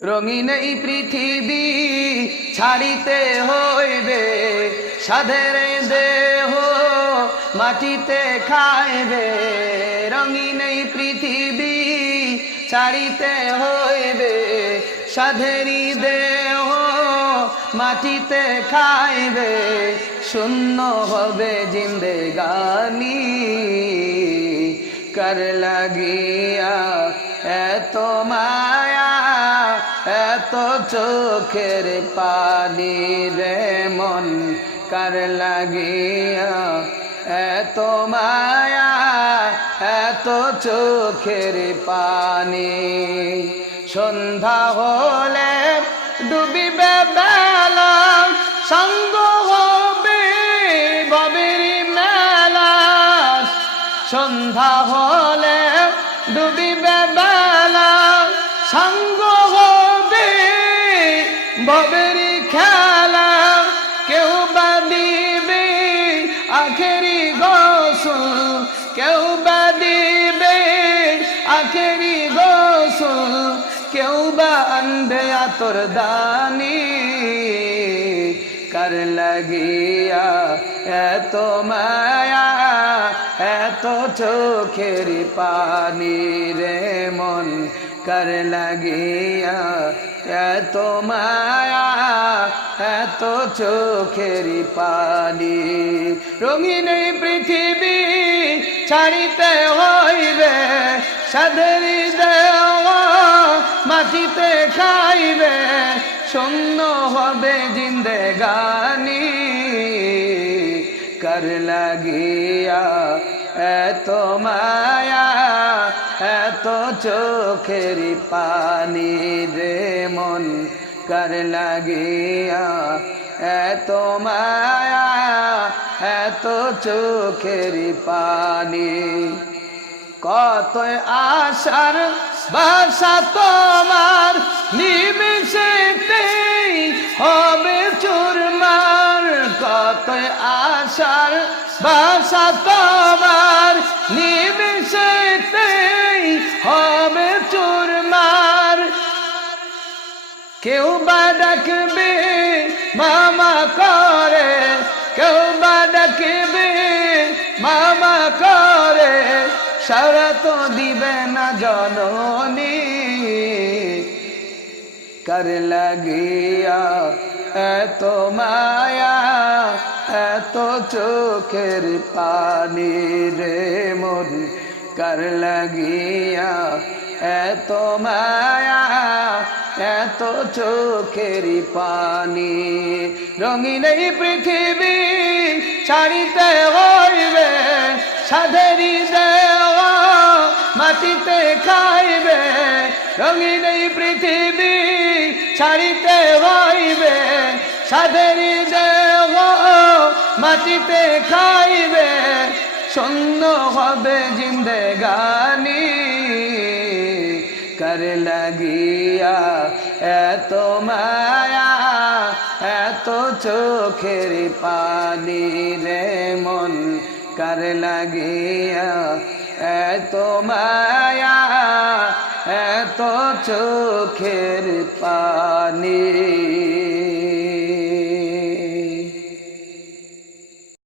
রঙিন এই পৃথিবী ছাড়িতে হইবে, সাধের দেহ মাটিতে খাইবে। রঙিন এই পৃথিবী ছাড়িতে হইবে, সাধেরি দেহ মাটিতে খাইবে। শূন্য হবে জিন্দেগানি, কর লাগিয়া এত মায়া এত চোখের পানি রে মন কর লাগিয়া? এত মায়া, এত চোখের পানি। সন্ধ্যা হলে ডুবিবে বেলা, সঙ্গ হবে ববের মেলা। সন্ধ্যা হলে ববেরি খেলা কেউ বা দিবে? আখেরি গোসল কেউ বা দিবে? আখেরি গোসল কেউ বা আনবে আতর দানি? কর লাগিয়া এত মায়া এত চোখের পানি রে মন কর লাগিয়া, এত মায়া, এত চোখের পানি। রঙিন পৃথিবী ছাড়িতে হইবে, সাধেরি দেওয়া মাটিতে খাইবে, শূন্য হবে জিন্দেগানি। কর লাগিয়া, এত মায়া, এত চোখের পানি রে মন কর লাগিয়া, এত মায়া, এত চোখের পানি। কত আশার বাসা তোমার নিমিশেতেই আশার বাসা তোমার নিমিশেতেই হবে চুরমার। কেউ বা ডাকবে, মামা করে। কেউ বা ডাকবে, মামা করে। সারা তো দিবে না জননী। কর লাগিয়া এত মায়া? এত চোখের পানি রে মন কর লাগিয়া? এত মায়া, এত চোখের পানি। রঙিন এই পৃথিবী ছাড়িতে হইবে সাধেরি দেওয়া মাটিতে খাইবে। রঙিন এই পৃথিবী ছাড়িতে হইবে সাধেরি দেওয়া মাটিতে খাইবে শূন্য হবে জিন্দেগানি করে লাগিয়া এত মায়া, এত চোখের পানি রে মন। কর লাগিয়া এত মায়া, এত চোখের পানি।